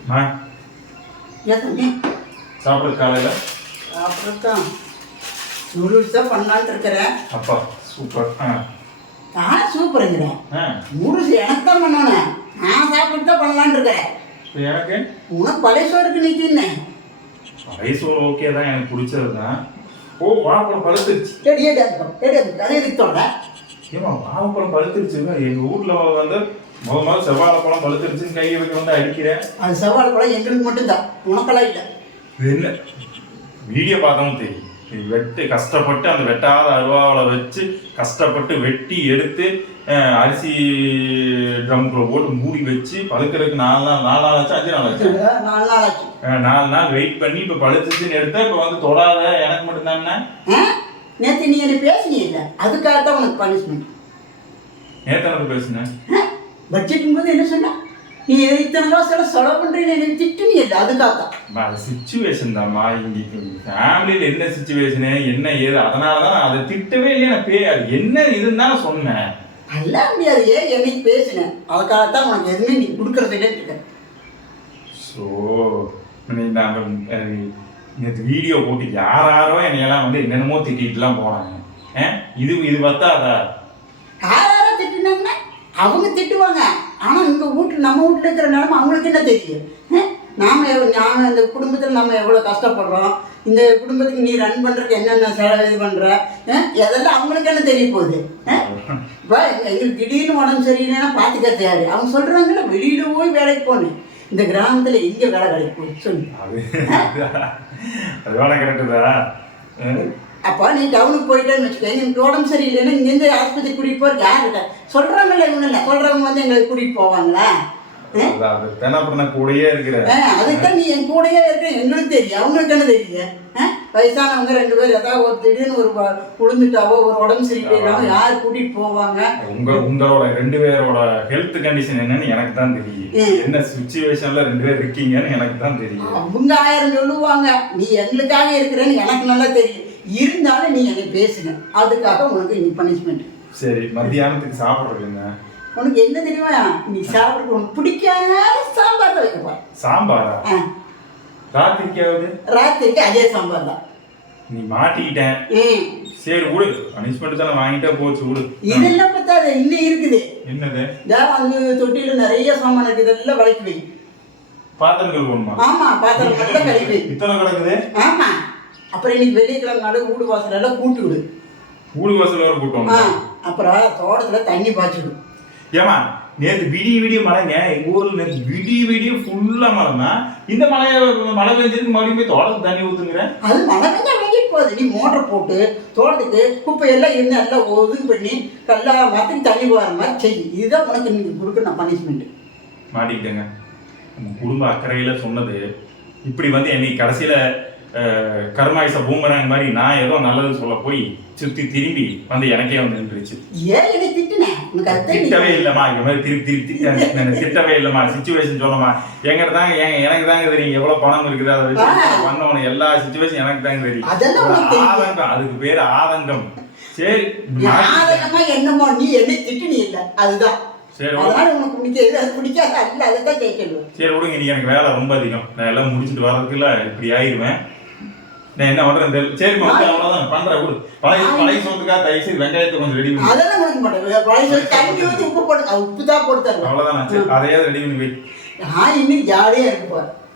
அம்மா ஏன் தம்பி சாப்பிட்றது காலையில் நூடுல்ஸ் தான் பண்ணலான்ட்டு இருக்கிறேன் அப்பா சூப்பர் ஆ நான் சூப்பருங்கிறேன் ஆ நூடுல்ஸ் எனக்கு தான் பண்ணணும் நான் சாப்பிட்டு தான் இருக்கிறேன் இப்போ எனக்கு உனக்கு பழைய சோறுக்கு நீ தின்னேன் ரைஸோட ஓகே தான் எனக்கு பிடிச்சது தான் ஓ வாழைப்பழம் பழுத்துருச்சு எடி அதுக்கும் எடி அதுக்கு அதை தொட ஏமா வாழைப்பழம் பழுத்துருச்சுங்க. எங்கள் ஊரில் வந்து முத முதல்ல செவ்வாழைப்பழம் பழுத்துருச்சுன்னு கையை வைக்க வந்து அடிக்கிறேன். அது செவ்வாழை பழம் எங்களுக்கு மட்டும்தான். உனக்கெல்லாம் இல்லை. என்ன? வீடியோ பார்த்தோம் தெரியும். வெட்டு கஷ்டப்பட்டு அந்த வெட்டாத அருவாவில் வச்சு கஷ்டப்பட்டு வெட்டி எடுத்து அரிசி ட்ரம்குள்ள போட்டு மூடி வச்சு பழுக்கிறதுக்கு நாலு நாள் நாலு நாள் ஆச்சு அஞ்சு நாள் ஆச்சு? நாலு நாள் ஆச்சு. நாலு நாள் வெயிட் பண்ணி இப்போ பழுத்துச்சுன்னு எடுத்தா இப்போ வந்து தொடாத எனக்கு மட்டும்தானே நேற்று நீ என்ன பேசினீ இல்லை அதுக்காக தான் உனக்கு பனிஷ்மெண்ட் நேத்தனது பேசுனேன் பட்ஜெட்டும் போது என்ன சொன்ன? நீ இத்தனை காசெல்லாம் செலவு பண்ணுறீன்னு எனக்கு திட்டுனீ இல்லை அதுக்காக தான் அது சுச்சுவேஷன் தான்மா. இங்கே ஃபேமிலியில் என்ன சுச்சுவேஷனு என்ன ஏது அதனால தான் நான் அதை திட்டவே இல்லையா நான் பே அது என்ன இதுன்னு தான் சொன்னேன். அல்ல முடியாது ஏன் என்னைக்கு பேசினேன் அதுக்காக தான் உனக்கு எதுவுமே நீ கொடுக்கறதுலே இருக்க ஸோ நாங்கள் நேற்று வீடியோ போட்டு யார் யாரோ என்னையெல்லாம் வந்து என்னென்னமோ திட்டிகிட்டுலாம் போனாங்க. ஆ? இது இது பத்தாதா யாராரோ திட்டினாங்கன்னா அவங்க திட்டுவாங்க. ஆனால் இந்த வீட்டில் நம்ம வீட்டில் இருக்கிற நிலமை அவங்களுக்கு என்ன தெரியும்? நாம் நாம எவ்வளோ நாம இந்த குடும்பத்தில் நம்ம எவ்வளோ கஷ்டப்படுறோம்? இந்த குடும்பத்துக்கு நீ ரன் பண்ணுறதுக்கு என்னென்ன செலவு இது பண்ணுற எதெல்லாம் அவங்களுக்கு என்ன தெரிய போகுது? இப்போ எங்களுக்கு திடீர்னு உடம்பு சரியில்லைன்னா பார்த்துக்கிறது யாரு? அவங்க சொல்கிறாங்கல்ல வெளியில் போய் வேலைக்கு போகணும் இந்த கிராமத்தில் எங்கே வேலை கிடைக்கும்? சொல்லு. அப்போ நீ டவுனுக்கு போயிட்டேன்னு வச்சுக்கோ. எனக்கு உடம்பு சரியில்லைன்னா இங்கேருந்து ஆஸ்பத்திரி கூட்டிகிட்டு போகிறது யார் இருக்கா? சொல்கிறாங்கல்ல இவங்க இல்லை சொல்கிறவங்க வந்து எங்களை கூட்டிகிட்டு போவாங்களா? ஆ? அது தெனப்பட கூடயே இருக்கிற. அதுதான் நீ என் கூடயே இருக்க. எங்களுக்கு தெரியும். அவங்களுக்கு என்ன தெரியும்? ஆ? வயசானவங்க ரெண்டு பேர் ஏதாவது ஒரு திடீர்னு ஒரு வ- விழுந்துட்டாவோ ஒரு உடம்பு சரியில்லைனாவோ யார் கூட்டிகிட்டு போவாங்க? உங்க உங்களோட ரெண்டு பேரோட ஹெல்த் கண்டிஷன் என்னன்னு எனக்கு தான் தெரியும். என்ன சுச்சுவேஷன்ல ரெண்டு பேர் இருக்கீங்கன்னு எனக்கு தான் தெரியும் அவங்க ஆயிரம் சொல்லுவாங்க. நீ எங்களுக்காக இருக்கிறேன்னு எனக்கு நல்லா தெரியும். இருந்தாலும் நீ என்னை பேசுங்க. அதுக்காக உனக்கு நீ பனிஷ்மெண்ட் சரி மத்தியானத்துக்கு சாப்பிட்றது என்ன? உனக்கு என்ன தெரியுமா? நீ சாப்பிட்டு உனக்கு பிடிக்காத சாம்பார் வைக்கப்பா. சாம்பாரா? ராத்திரிக்காவது ராத்திரிக்கு அதே சாம்பார் தான். நீ மாட்டிக்கிட்டேன். சரி விடு. பனிஷ்மெண்ட் தானே வாங்கிட்டா போச்சு விடு. இதெல்லாம் இன்னும் இருக்குது. என்னது? வந்து தொட்டியில் நிறைய சாமான் இருக்குது இதெல்லாம் விளக்கி வை பாத்திரங்கள் ஆமா பாத்திரம் மட்டும் கழுவி இத்தனை கிடக்குது? ஆமா. அப்புறம் இன்னைக்கு வெள்ளிக்கிழமை நாள் வீடு வாசல் எல்லாம் கூட்டு விடு. ஊடு வாசல் வர கூட்டம் அப்புறம் தோட்டத்தில் தண்ணி பாய்ச்சி விடு ஏமா நேத்து விடிய விடிய மழைங்க. எங்க ஊர்ல நேத்து விடிய விடிய ஃபுல்லா மழைனா இந்த மழைய மழை பெஞ்சிருக்கு மறுபடியும் போய் தோட்டத்துக்கு தண்ணி ஊத்துங்கிற அது மழை பெஞ்சா வெங்கிட்டு போகுது. நீ மோட்டர் போட்டு தோட்டத்துக்கு குப்பையெல்லாம் இருந்து எல்லாம் ஒதுக்கு பண்ணி கல்லா மாற்றி தண்ணி போகிற மாதிரி செய். இதுதான் உனக்கு நீங்க கொடுக்க நான் பனிஷ்மெண்ட் மாட்டிக்கிட்டேங்க. நம்ம குடும்ப அக்கறையில சொன்னது இப்படி வந்து என்னை கடைசியில கருமாயுச பூமராங்க மாதிரி நான் ஏதோ நல்லது சொல்ல போய் சுத்தி திரும்பி வந்து எனக்கே வந்து நின்றுச்சு திட்டவே இல்லை. இல்லம்மா இந்த மாதிரி திருப்பி திருப்பி திட்ட எனக்கு திட்டவே இல்லம்மா சுச்சுவேஷன் சொல்லமா எங்கிட்ட தாங்க எனக்கு தாங்க தெரியும் எவ்வளவு பணம் இருக்குது அதை வச்சு. வந்தவன எல்லா சுச்சுவேஷன் எனக்கு தாங்க தெரியும். ஆதங்கம் அதுக்கு பேரு ஆதங்கம். சரி நீ என்னமோ நீ என்னை திட்டுனி இல்லை. அதுதான். சரி விடுங்க இன்னைக்கு எனக்கு வேலை ரொம்ப அதிகம். நான் எல்லாம் முடிச்சுட்டு வர்றதுக்குள்ள இப்படி ஆயிருவேன். நான் என்ன பண்றேன் தெரியல. சரி வந்து அவ்வளவுதான். பண்றேன் விடு பழைய பழைய சோத்துக்காக தயவு செய்து வெங்காயத்தை கொஞ்சம் ரெடி பண்ணி. அதெல்லாம் உனக்கு மாட்டேன். பழைய தண்ணி ஊற்றி உப்பு போட்டு அது உப்பு தான் போட்டு தருவேன். அவ்வளவுதான் நான் சரி. அதையாவது ரெடி பண்ணி வை. நான் இன்னும் ஜாலியாக இருப்பேன்.